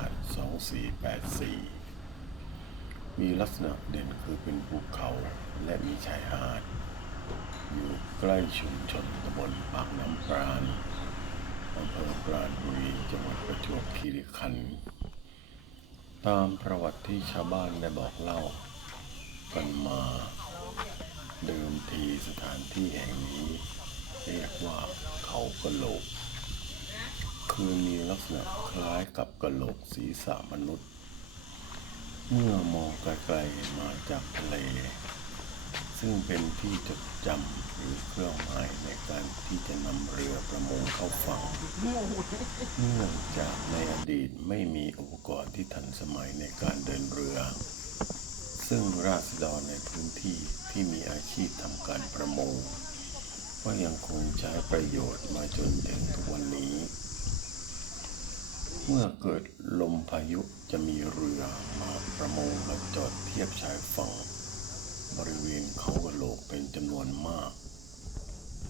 าช2484 มีลักษณะเด่นคือเป็นภูเขาและมีชายหาด อยู่ใกล้ชุมชนตำบลปากน้ำปราณอำเภอปราณบุรีจังหวัดประจวบคีรีขันธ์ตามประวัติที่ชาวบ้านได้บอกเล่ากันมา เดิมทีสถานที่แห่งนี้ เรียกว่าเขากะโหลก คือมีลักษณะคล้ายกับกะโหลกศีรษะมนุษย์ เมื่อมองไกลๆมาจากทะเล ซึ่งเป็นที่จดจำหรือเครื่องหมายในการที่จะนำเรือประมงเข้าฝั่งเนื่องจากในอดีตไม่มีอุปกรณ์ที่ทันสมัยในการเดินเรือ ซึ่งราษฎรในพื้นที่ที่มีอาชีพทำการประมงก็ยังคงใช้ประโยชน์มาจนถึงทุกวันนี้ เมื่อเกิดลมพายุจะมีเรือมาประมงมาจอดเทียบชายฝั่ง บริเวณเขากะโหลกเป็นจำนวนมาก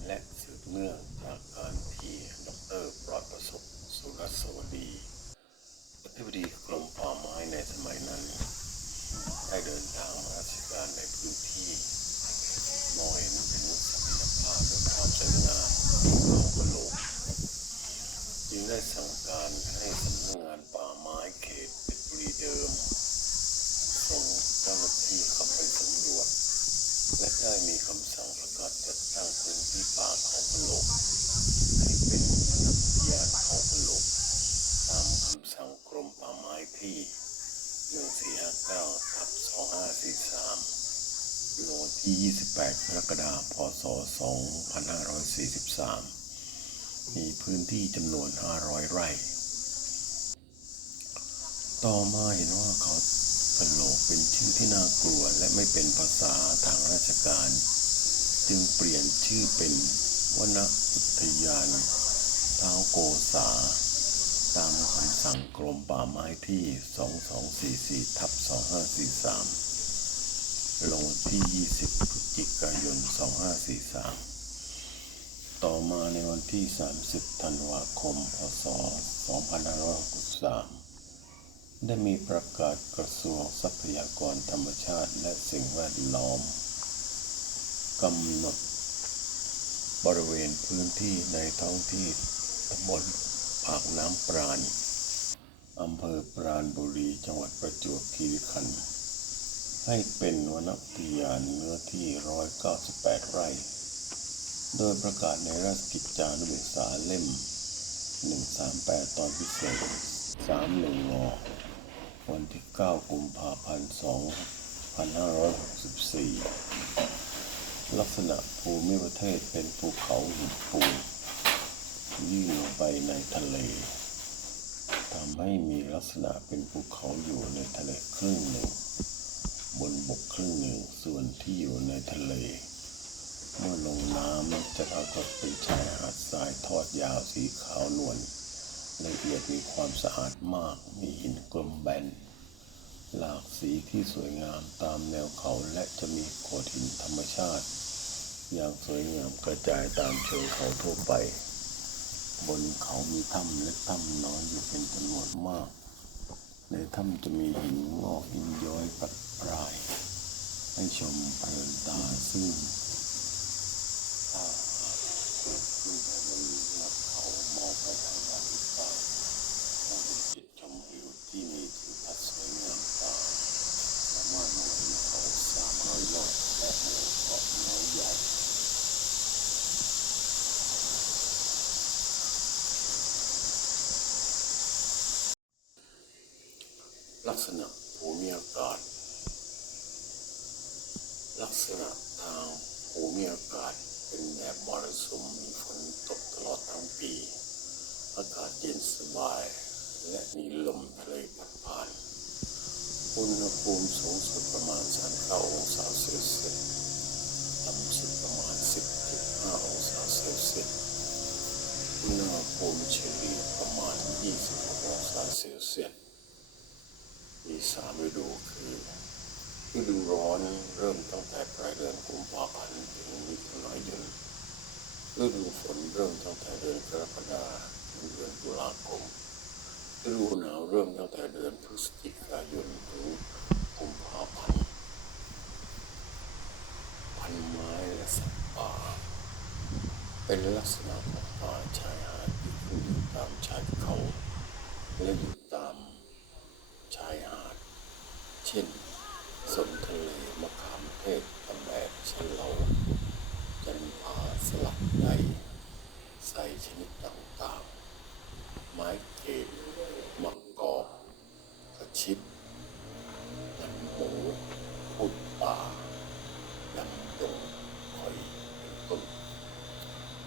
และสืบเนื่องจากการที่ดรปลอดประสบสุรสวดีอธิบดีกรมป่าไม้ในสมัยนั้น ได้เดินทางมาราชการในพื้นที่มองเห็นถึงศักยภาพและความสวยงามของเขากะโหลก ได้สั่งการให้สำนักงานป่าไม้เขตเพชรบุรีเดิม ส่งเจ้าหน้าที่เข้าไปสำรวจ และได้มีคำสั่งประกาศจัดตั้งพื้นที่ป่าเขากะโหลกให้เป็นอุทยานเขากะโหลกตามคำสั่งกรมป่าไม้ที่1459ทับ2543ลงวันที่ 28 กรกฎาคม พศ 2543 มีพื้นที่จำนวน 500 ไร่ ต่อมาเห็นว่าเขากะโหลกเป็นชื่อที่น่ากลัวและไม่เป็นภาษาทางราชการ จึงเปลี่ยนชื่อเป็นวนอุทยานเท้าวโกษา ตามคำสั่งกรมป่าไม้ที่ 2244ทับ2543 ลงที่ 20พฤศจิกายน 2543 ต่อมาในวันที่ 30 ธันวาคม พศ 2563 ได้มีประกาศกระทรวงทรัพยากรธรรมชาติและสิ่งแวดล้อมกำหนด บริเวณพื้นที่ในท้องที่ตำบลปากน้ำปราณอำเภอปราณบุรี จังหวัดประจวบคีรีขันธ์ให้เป็นวนอุทยานเนื้อที่ 198 ไร่ โดยประกาศในราชกิจจานุเบกษาเล่ม 138 ตอนพิเศษ 31งอวันที่ 9 กุมภาพันธ์ 2564 ลักษณะภูมิประเทศเป็นภูเขาหินปูนยื่นลงไปในทะเลทำให้มีลักษณะเป็นภูเขาอยู่ในทะเลครึ่งหนึ่ง บนบกครึ่งหนึ่งส่วนที่อยู่ในทะเล เมื่อลงน้ำจะปรากฏเป็นชายหาดทรายทอดยาวสีขาวนวลละเอียดมีความสะอาดมากมีหินกลมแบน หลากสีที่สวยงามตามแนวเขาและจะมีโขดหินธรรมชาติ อย่างสวยงามกระจายตามเชิงเขาทั่วไป บนเขามีถ้ำและถ้ำน้อยอยู่เป็นจำนวนมาก ในถ้ำจะมีหินงอกหินย้อยปัดปลาย ให้ชมเพลินตาซึ่งถ้าหากเกิดขึ้นไปบนยอดเขามองไปทางด้านทิศใต้มองเห็นจุดชมวิวที่มีทิวทัศน์สวยงามตาสามารถมองเห็นเขาสามร้อยยอดและหมู่เกาะน้อยใหญ่ ลั กษณะภูมิอากาศ ลักษณะทางภูมิอากาศเป็นแบบมรสุมมีฝนตกตลอดทั้งปี อากาศเย็นสบาย และมีลมทะเลพัดผ่าน อุณหภูมิสูงสุดประมาณ39องศาเซลเซียสต่ำสุดประมาณ 10-5 องศาเซลเซียสอุณหภูมิเฉลี่ยประมาณ26องศาเซลเซียส สามฤดูคือฤดูร้อนเริ่มตั้งแต่ปลายเดือนกุมภาพันธ์ถึงมิถุนายนฤดูฝนเริ่มตั้งแต่เดือนกรกฎาคมถึงเดือนตุลาคมฤดูหนาวเริ่มตั้งแต่เดือนพฤศจิกายนถึงกุมภาพันธ์พันไม้และสัตว์ป่าเป็นลักษณะของป่าชายหาดที่ขึ้นอยู่ตามชายเขาและอยู่ตามชายหาด เช่น สนทะเลมะขามเทศตะแบกฉะเลาจันพาสลับใดใส่ชนิดต่างๆ ไม้เกศมะกอกระชิบมันหมูพุดป่าดำดงคอยเป็นต้น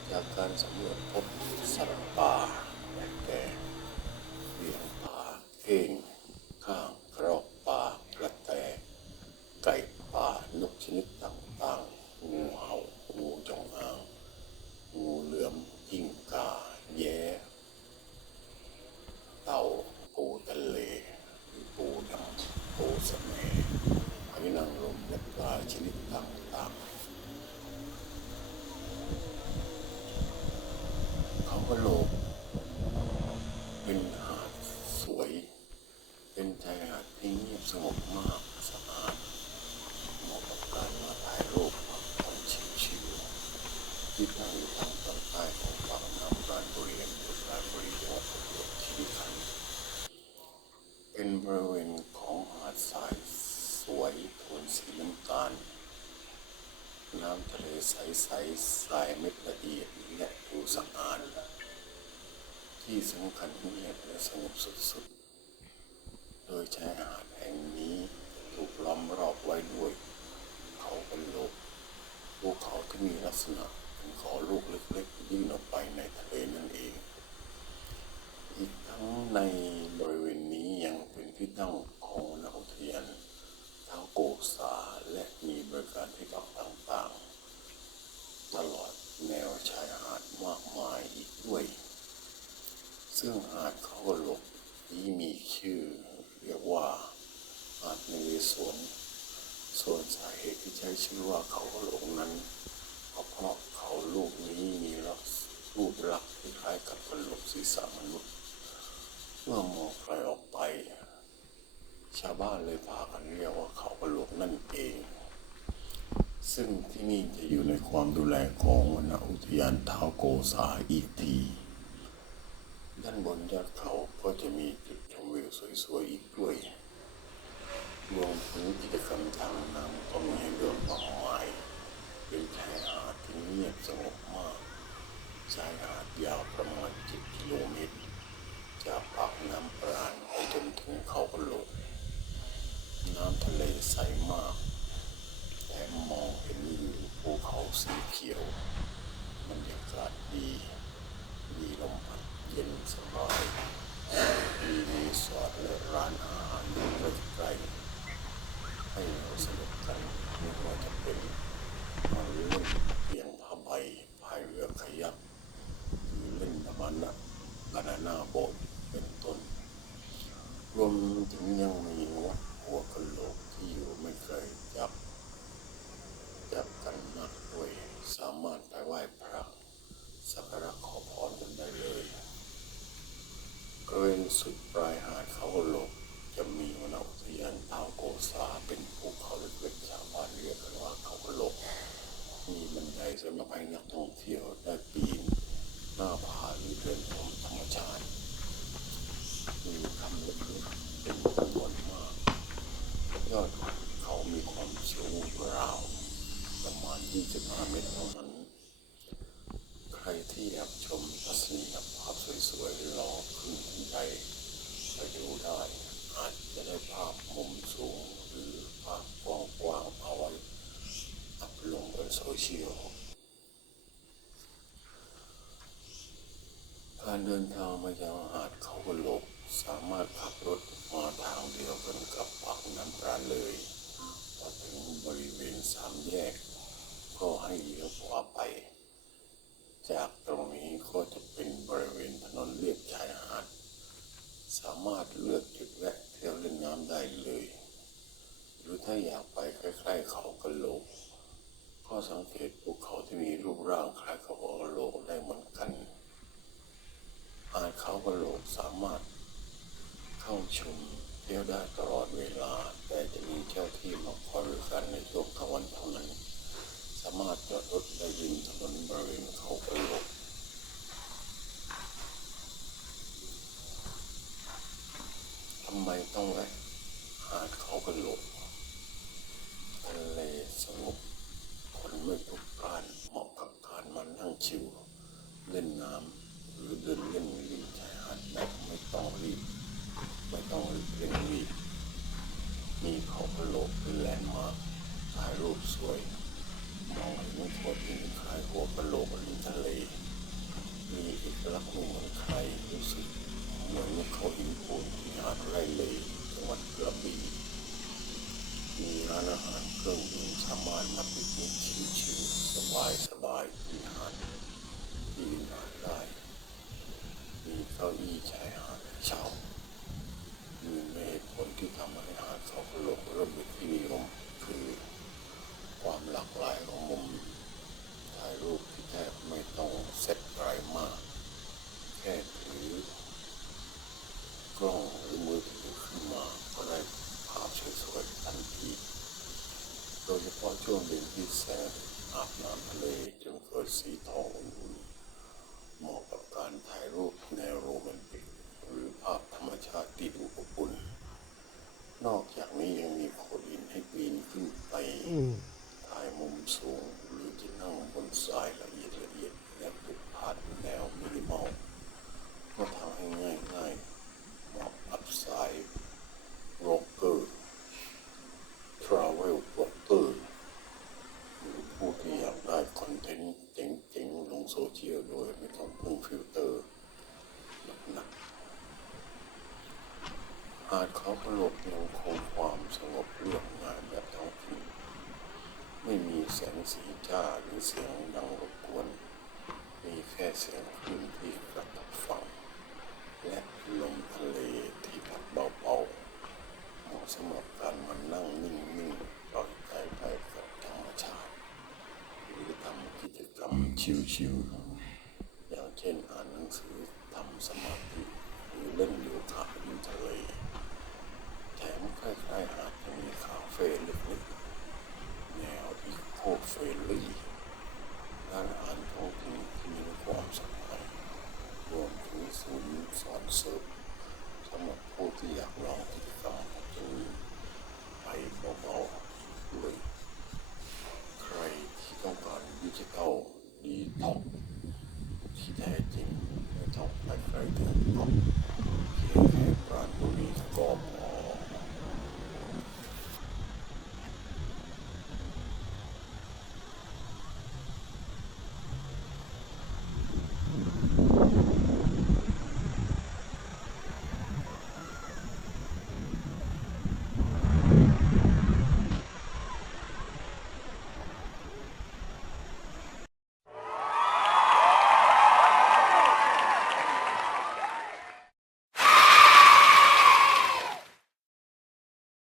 จากการสำรวจพบสัตว์ป่าและแก่เลี้ยงป่าเก้งข้างกรอกป่ากระแต ไก่ป่านกชนิดต่างๆ งูเห่า งูจงอาง งูเหลือมกิ้งก่า แย้ เต่า ปูทะเลหรือปูดำปูสะเมหอยนางรมและปลาชนิดต่างๆ เขาก็โลก เป็นหาดสวย เป็นชายหาดที่เงียบสงบมากสะอาดเหมาะกับการมาถ่ายรูปพักผ่อนชิวๆที่ตั้งอยู่ทางตอนใต้ของฝั่งน้ำราชบุรีอำเภอราชบุรีจังหวัดประจวบคีรีขันธ์เป็นบริเวณของหาดทรายสวยโทนสีน้ำตาล น้ำทะเลใสๆทรายเม็ดละเอียดและดูสะอาดที่สำคัญเงียบและสงบสุดๆ โดยชายหาดแห่งนี้ถูกล้อมรอบไว้ด้วยเขาเป็นโลกภูเขาที่มีลักษณะเป็นขอลูกเล็กๆยื่นออกไปในทะเลนั่นเอง อีกทั้งในบริเวณนี้ยังเป็นที่ตั้งของนักอุทยานท้าวโกษาและมีบริการที่พักต่างๆ ตลอดแนวชายหาดมากมายอีกด้วย ซึ่งหาดเขาหลกนี้มีชื่อเรียกว่าหาดนเรศวรส่วนสาเหตุที่ใช้ชื่อว่าเขาหลกนั้นก็เพราะเขาลูกนี้มีลักษรูปลักษณ์ที่คล้ายกับกระโหลกศีรษะมนุษย์ เมื่อมองไกลออกไป ชาวบ้านเลยพากันเรียกว่าเขากระโหลกนั่นเอง ซึ่งที่นี่จะอยู่ในความดูแลของวนอุทยานเท้าวโกษาอีกที ด้านบนยอดเขาก็จะมีจุดชมวิวสวยๆอีกด้วยรวมถึงกิจกรรมทางน้ำก็มีให้เลือกมากมายเป็นชายหาดที่เงียบสงบมากชายหาดยาวประมาณ7กิโลเมตร จากปากน้ำปราณไปจนถึงเขากระโหลก น้ำทะเลใสมาก แต่มองเห็นวิวภูเขาสีเขียวบรรยากาศดี มีลมพัดเย็นสบาย มีรีสอร์ทและร้านอาหารอยู่ใกล้ๆให้เรา สนุกกันไม่ว่าจะเป็นมาเล่นเพียงผ้าใบพายเรือขยักหรือเล่นบานานะบานานาโบ๊ทเป็นต้น รวมถึงยังมีวัดหัวกะโหลกที่อยู่ไม่ไกลจากจับกันมากด้วยสามารถไปไหว้พระสักการะขอพรกันได้เลยบริเวณสุดปลายหาดเขาโลกจะมีวรรณอุทยานเท้าวโกษาเป็นภูเขาเล็กๆชาวบ้านเรียกกันว่าเขาโลก มีบันไดสำหรับให้นักท่องเที่ยวได้ปีนหน้าผาหรือเดินชมธรรมชาติ มีคำเล็กๆเป็นจำนวนมาก ยอดเขามีความสูงราว ประมาณ 25 เมตรเท่านั้น ใครที่อยากชมทัศนียภาพสวยๆรอขึ้นบันไดไปดูได้ อาจจะได้ภาพมุมสูง หรือภาพกว้างๆเอาไว้อัพลงบนโซเชียล การเดินทางมายังหาดเขากระโหลกสามารถขับรถมาทางเดียวกันกับปากน้ำปราณเลย พอถึงบริเวณสามแยก ก็ให้เลี้ยวขวาไป จากตรงนี้ก็จะเป็นบริเวณถนนเลียบชายหาด สามารถเลือกจุดแวะเที่ยวเล่นน้ำได้เลย หรือถ้าอยากไปใกล้ๆเขากะโหลก ก็สังเกตภูเขาที่มีรูปร่างคล้ายกับหัวกะโหลกได้เหมือนกันอาจเขากะโหลกสามารถเข้าชมเที่ยวได้ตลอดเวลา ก้าอี้ชายหาดให้เช่ามีเหตุผลที่ทำให้หาดเขากโลกเริ่มเป็นที่นิยมคือ ความหลากหลายของมุมถ่ายรูปที่แทบไม่ต้องเซตอะไรมาก แค่ถือกล้องหรือมือถือขึ้นมาก็ได้ภาพสวยๆทันที โดยเฉพาะช่วงเย็นที่แสงอาบน้ำทะเลจนเกิดสีทองอุ่นๆเหมาะกับการถ่ายรูปแนวโรแมนติก หรือภาพธรรมชาติที่ดูอบอุ่น นอกจากนี้ยังมีโขดหินให้ปีนขึ้นไป ถ่ายมุมสูงหรือจะนั่งบนทรายละเอียดละเอียดและผูกพันแนวมินิมอลก็ทำให้ง่ายง่ายๆเหมาะกับสายโรกเกอร์ทราเวลบล็อกเกอร์หรือผู้ที่อยากได้คอนเทนต์เจ๋งๆ ลงโซเชียลโดยไม่ต้องพึ่งฟิลเตอร์หนักๆหาดเขากระโหลก ยังคงความสงบเรียบง่ายแบบท้องถิ่นไม่มีแสงสีจ้าหรือเสียงดังรบกวน มีแค่เสียงคลื่นที่กระทบฝั่งและลมทะเลที่พัดเบาๆเหมาะสำหรับการมานั่งนิ่งๆปล่อยใจไปกับธรรมชาติ หรือทำกิจกรรมชิวๆ freely and unpopular community forms of life. One, two, three, four, seven.